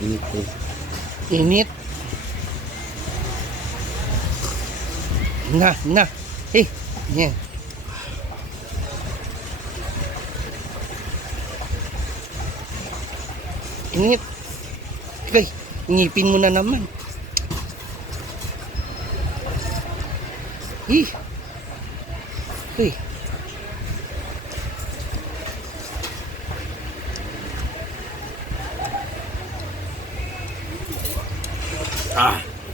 Init po. Init. Na. Yan. Init. Okay, ngipin mo na naman. Uy.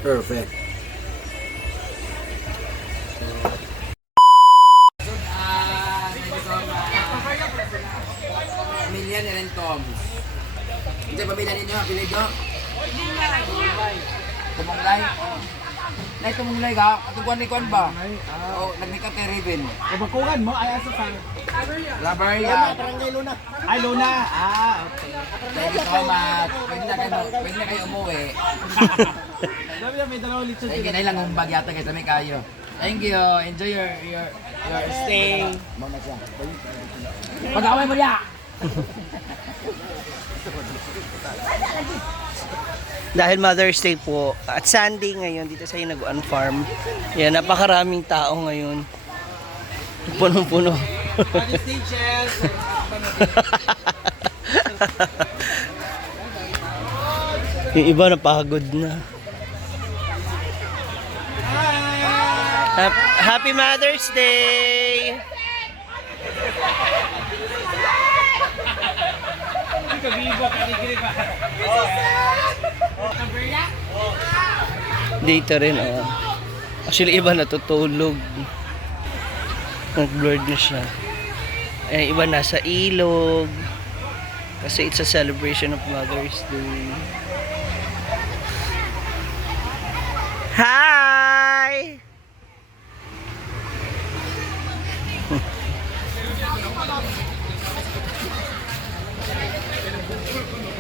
Perfect. Pamilya ni Rentom. Ito yung pamilya ninyo, pilig nyo? Tumunglay. Nay, tumunglay ka? Katuguan ni Kwan ba? Oo, nagnikat kay Riven. Bakuran mo ay asa sa Labaria. Barangay Luna. Ay Luna. Okay. Thank you so much. Pwede na kayo umuwi. Sabi na may dalawang lechon Thank you sila. na lang umbag yata kayo. Tama kayo. Thank you. Enjoy your stay. Pag-away mo niya! Dahil Mother's Day po at Sunday ngayon dito sa Hinaguan Farm. Yan, napakaraming tao ngayon. Punong-puno. Body stages. Yung iba napagod na. Happy Mother's Day! Dito rin, oh. Actually, iba natutulog. Nag-blurred na siya. Ay, iba nasa ilog. Kasi it's a celebration of Mother's Day. Hi!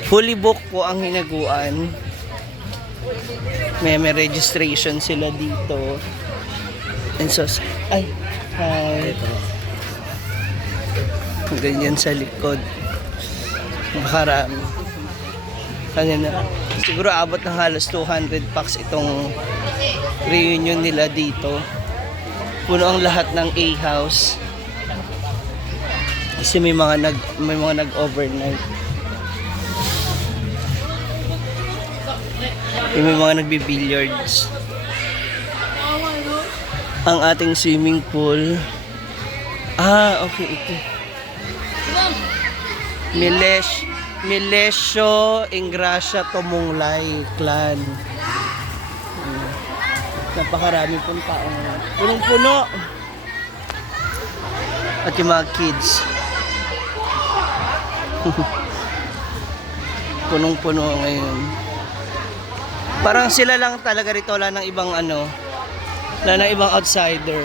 Fully book po ang Hinaguan. May registration sila dito. And so, ay, hi. Ganyan sa likod. Makarami. Kanina, siguro abot ng halos 200 packs itong reunion nila dito. Puno ang lahat ng A-house. Kasi may mga nag-overnight. May mga nagbi-billiards. Ang ating swimming pool. Okay, ito. Milesio Ingracia Tumunglay Clan. Napakarami pong tao ngayon. Punong-puno. At yung mga kids. Punong-puno ngayon. Parang sila lang talaga rito, wala nang ibang wala nang ibang outsider.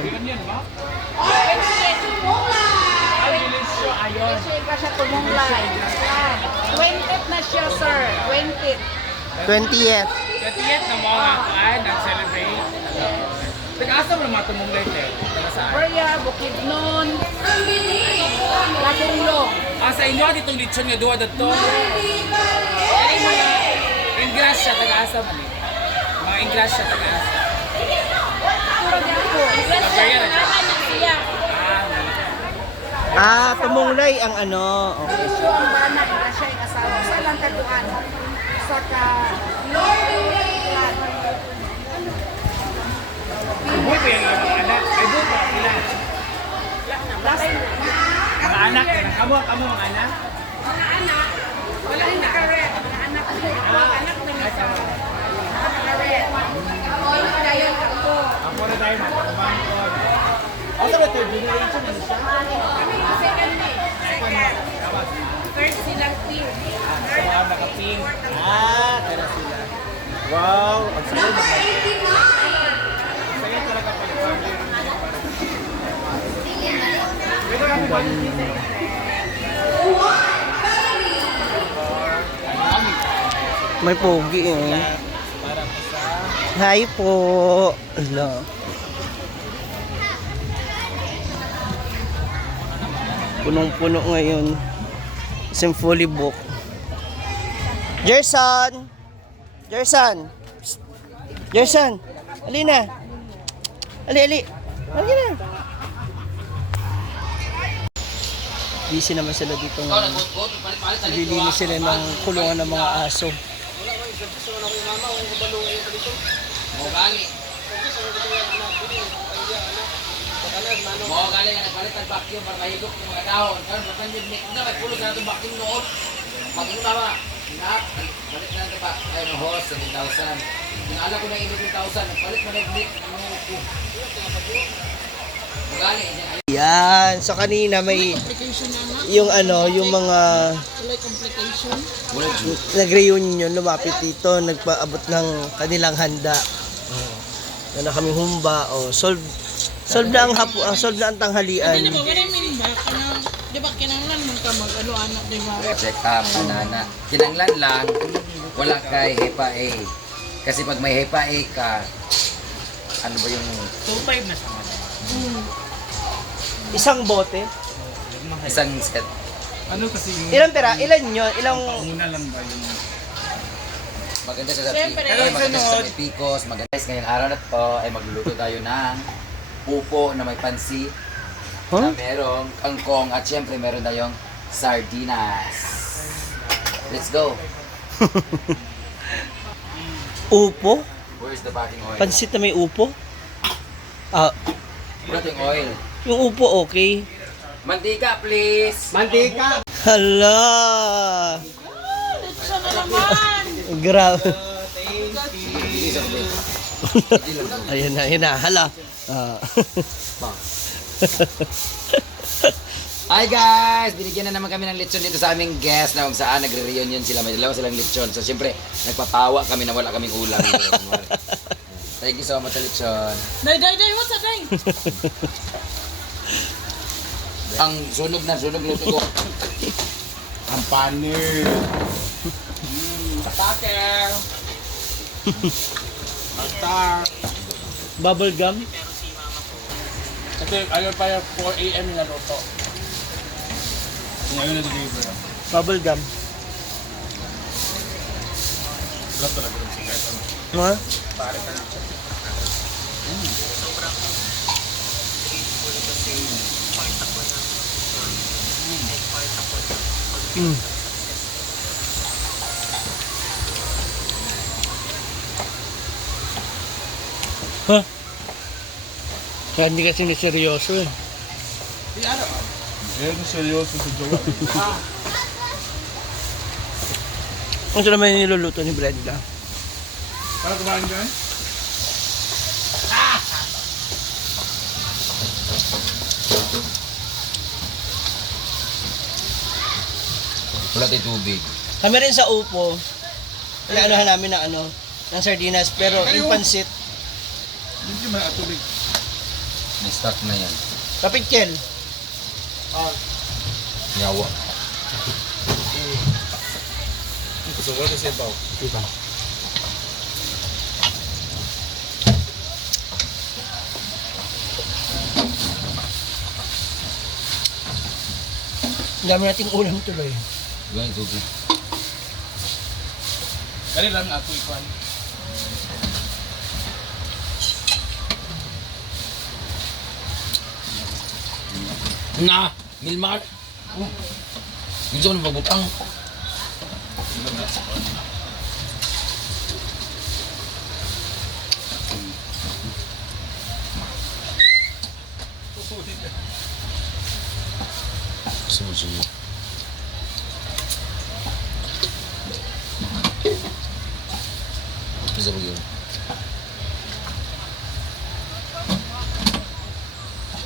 Siya siya tumunglay. 20th na siya, sir. 20th. 20th. Katiyat na mga kaan nag-celebrate. Taga-asa mo naman tumunglay te? Taga-saan? Korea, Bukidnon, Lagunlong. Sa inyo ditong lechon nga duwa dito. Ay mga Ingrasya taga-asa man eh. Mga Ingrasya taga-asa. Puro dito. Labaria na siya. Siya. Tumunglay ang okay. Siya ang banak na siya yung asawa. Sa lang kaduan. Sa ka... Buhay pa yung mga anak. Ay buhay pa sila. Mga anak. Kamu mga anak? Mga anak. Wala yung nakaret. Mga anak. Mga anak na nasa. Nakaret. Ako dayon ako. Ako na tayo mga kumangkod. Ano ba third generation na siya? Second me. Second. Third silang team. Sa mga naka-pink. Kaya sila. Wow! Ang sayo naman. Ang sayo talaga pag family pero kami ba May pogi eh. para po sa Hi po. Ala. Punong-puno ngayon. Kasi fully booked. Jerson! Jerson! Psst. Jerson! Alina! Ali! Alina! Busy naman sila dito ngayon. Naglilinis sila ng kulungan ng mga aso. Mo galing nga nagpalit ang vacuum para mahigop yung mga dahon. Karon pa kanyo ni na may pulo na itong vacuum noon. Pag ino ba na balik na ba ay no host 7,000. Kinala ko na 11,000 nagpalit man ang Magali Yan. So kanina may yung yung mga nag-reunion lumapit dito, nagpaabot ng kanilang handa. Na kami humba solve na ang solve na ang tanghalian. Di ba, wala meaning ba? Di ba, kinanglan mo ka mag-ano-anak, di ba? check up nana. Kinanglan lang wala kay HEPA A. Kasi pag may HEPA A ka ano ba yung 2.5 na sa Isang bote. isang set Ano kasi yung Ilang pera? Ilan yun? Ilang una lang ba yung maganda siya sa Siyempre. maganda siya sa may pikos maganda guys ngayong araw na to ay magluluto tayo ng pupo na may pansi na merong kangkong at syempre meron tayong sardinas. Let's go. upo? Where's the baking oil? Pansit na may upo? Ah, Baking oil. yung upo okay. Mantika please. Hala! Ito na naman! Grabe. Isang bit. Ayan na. Hala. Ah. Hi guys! Binigyan na naman kami ng lechon dito sa aming guest na kung saan nagre-reunion sila. May dalawa silang lechon. So siyempre, nagpapawa kami na wala kaming ulam. Thank you so much sa lechon. Day, what's that day? Ang sunog luto ko. ang paner? Taker! Bubble gum? Kasi ayaw pa yung 4 AM na luto. Ngayon na-deliver. Bubble gum. Wala talaga yung sikreto. Ha? Pare ka na. Mm. Ha? Kaya hindi kasi ni seryoso eh. Eh, seryoso sa jowa. Ano sila may niluluto ni Brenda? Para kumain dyan? Wala tayo tubig. Kami rin sa upo. Inaanohan namin ng ng sardinas. Pero yung pansit, Hindi man at tubig. May stock na yan. kapitkel. Yawa. Gusto ko kasi ito. Diba? Ang dami nating ulam tuloy. Ganyan tubig. Kali lang ako ikuan. Na! Milmar! Hindi ko na pagbutang. Sumo. Isa ba yun?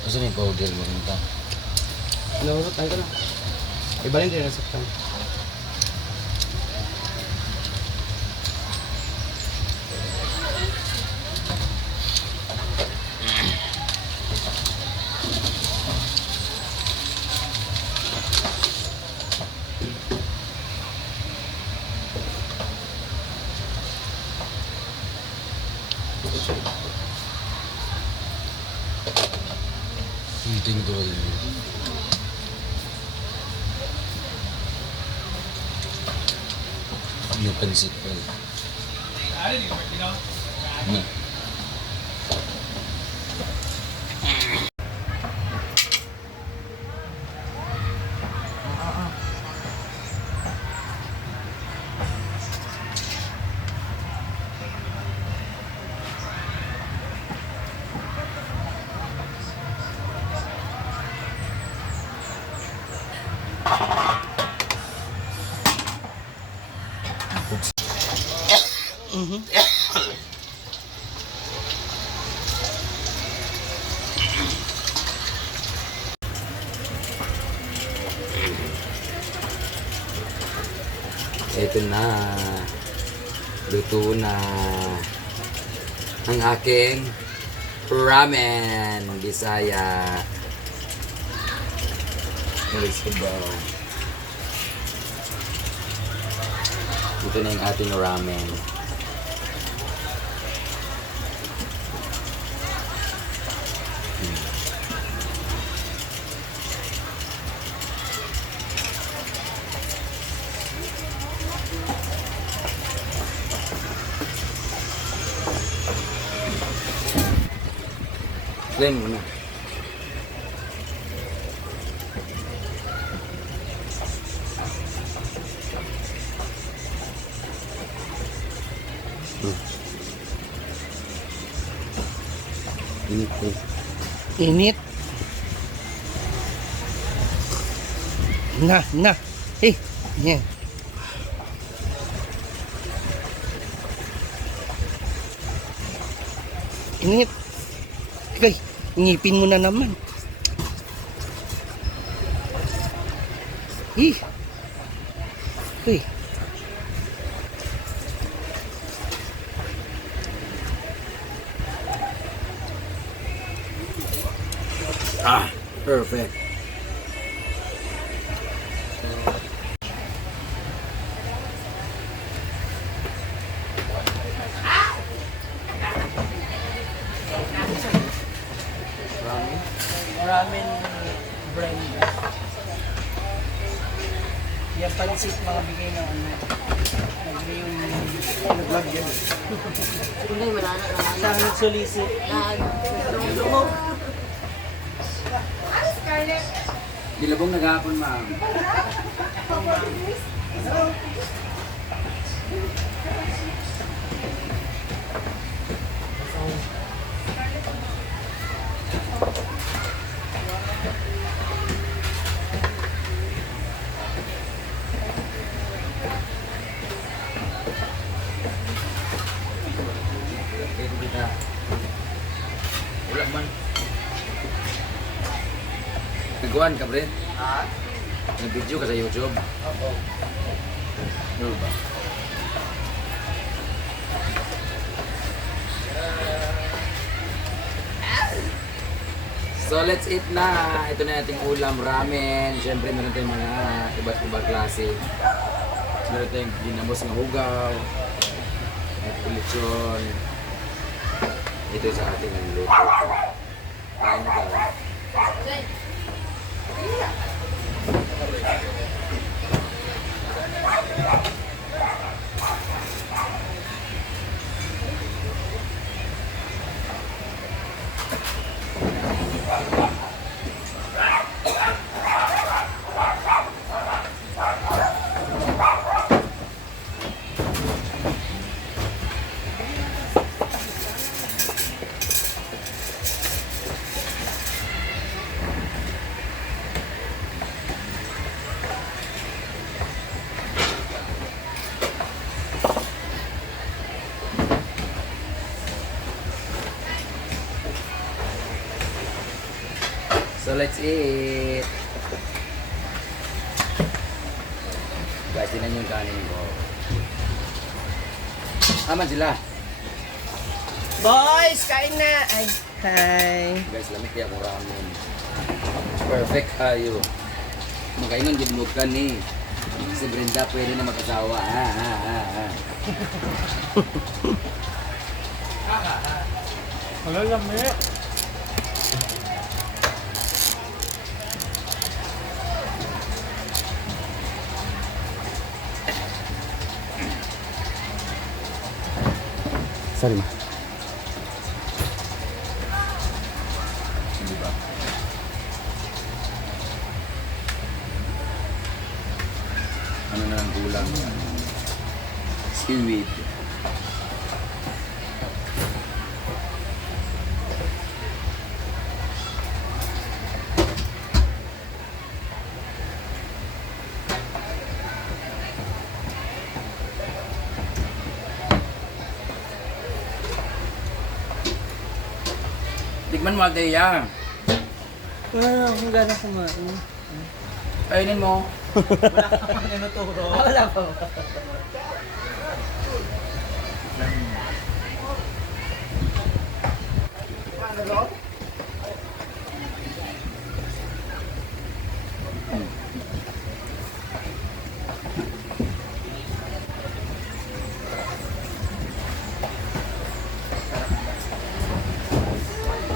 Asa may powder mo rin ito? Naurot, tayo ka na. Ibalin din na saktan. Hindi ko rin. May pansit pa. Ito na. Luto na. Ang aking ramen. Bisaya. Malis ko ba? Ito na yung ating ramen. Plain muna. Init po. Init. Na. Yan. Init. Kay, ngipin mo na naman. Uy. Perfect. Ramen brand. Yung pansit mga bigay ng ano. Nagbigay yung nag-vlog yan. Hindi, wala na. Sa nagsolicit. Dilabong naghapon, ma'am. Wala man. Nagkuhan ka, pre? Ha? Nag-video ka sa YouTube? Oo. Ano ba? So let's eat na. Ito na ating ulam, ramen. Siyempre meron tayong mga iba't ibang klase. Meron tayong ginamos ng hugaw. At lechon. Ito sa ating luto. Kain na tayo. So let's eat. Guys, tinan yung kanin ko. Aman sila. Boys, kain na. Ay, hi. Guys, lamig kaya akong ramen. Perfect kayo. Makainan din mo ka ni. Si Brenda pwede na mag-asawa. Wala lang, eh. Sorry. Ano na ang ulam? Seaweed. Tikman mo, Aldeya. Wala akong gana kumain. Kainin mo. Wala ka pang tinuturo. Wala pa ba?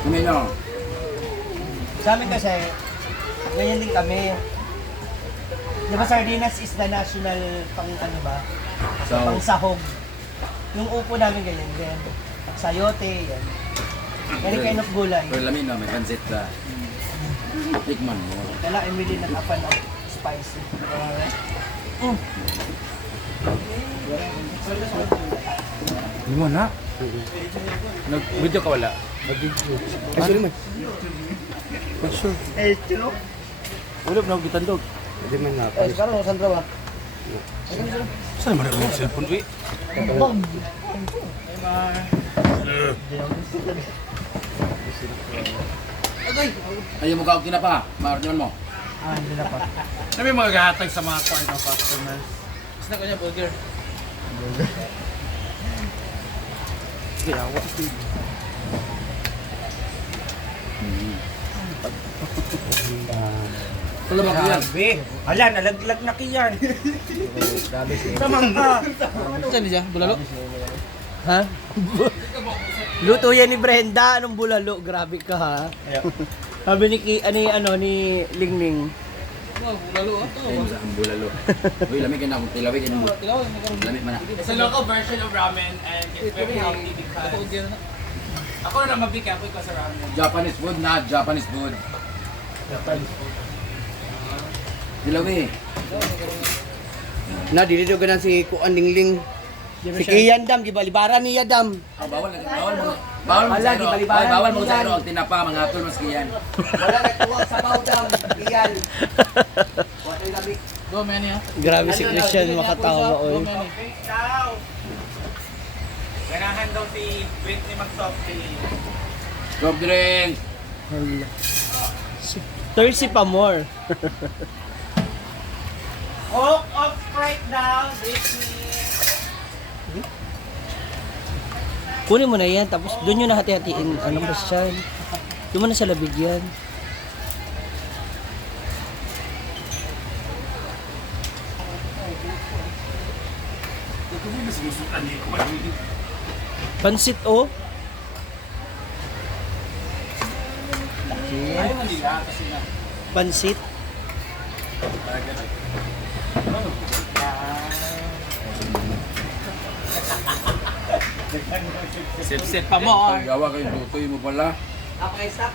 Kumain nyo. Sa amin kasi, ganyan din kami. Di ba sardinas is the national pang ano ba? Pang sahog. Yung upo namin ganyan din. Sayote, yan. Any kind of gulay. Pero lamin no, may pansit ka. Tikman mo. Kailangan really ng apan of spicy. Hindi mo na. Nag-video ka wala? Ay, sorry man. Eh, chino? Wala mo nagditandog. Hindi man na. Eh, sekarang Sandra ba? Saan mo na yung cellphone, uy? Ayaw mo kaog pa. Maarnyon mo. Ah, hindi na pa. Ano yung mga gahatag sa mga corn ng customers? Gusto na ko niya burger. Sige, ako. Wala ba yan? Grabe. Hala, nalaglag na kiyan. Tamang ka. Saan niya? Bulalo? Ha? Luto yan ni Brenda. Anong bulalo? Grabe ka ha. Sabi ni ni Lingning. Ayun sa ang bulalo. Uy, lamig ka na. Tilawig ka na mo. Lamig man na. It's a local version of ramen and it's very healthy because ako na lang mabigyan ko sa ramen. Japanese food na. Japanese food. Tilawig. Na, dito ka si Kuan Lingling. Si Kiyan Dam, gibalibaran niya Dam. Oh, bawal mo. Bawal mo Wala, sa di iro. balibaran Oy, bawal mo mo sa yan. iro. Ang tinapa, mga atol mas kiyan. Wala nagtuwa sa Dam, Kiyan. Wato yung gabi. Go, man, ya. Grabe si Christian makatawa oy. Ciao! Ganahan daw si Whitney mag-soft tea. Soft drink. Thirsty pa more. Coke of Sprite down, Whitney. Kunin mo na yan, tapos doon yun nahati-hatiin. Anong ba siya? Doon mo na sa labig yan. Pansit oh. Ayaw mo nila kasi na. Pansit. Sip-sip pa mo. Gawa kayong tutoy mo pala. Okay, stop